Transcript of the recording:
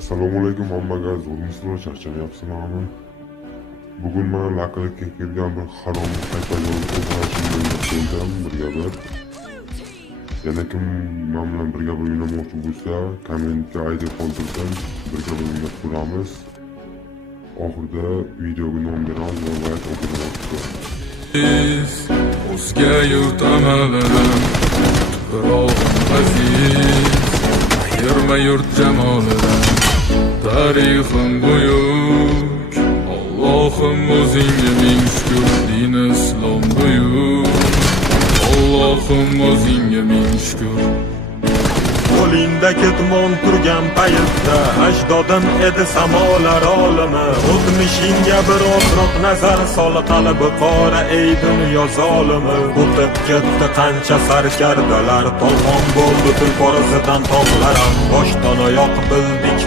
Assalomu alaykum hammaga, zo'rmisizlar, charchamayapsizlarmi? Bugun men laqillikka kelgan bir harom qaytaga o'tirishimni keldim birga bir. Yana kim men bilan birga bir o'ynamoqchi bo'lsa, kommentga aytib qoldirsin, birga bir o'ynab ko'ramiz. Oxirida videoga nom beramiz va like obuna bo'lasiz. O'zga yurt amalim, biroq aziz, ayirma yurt jamolidan, tarixim buyuk. Allohim o'zingga ming shukr, din islom buyuk. Allohim o'zingga ming shukr. Qo'lingda ketmon turgan paytda ajdodim edi samolar olimi. O'tmishingga bir ozroq nazar sol, qalbi qora ey dunyo zolimi. O'tib ketdi qancha sarkardalar, tolqon bo'ldi tulporizidan tog'laram. Boshdan oyoq bildik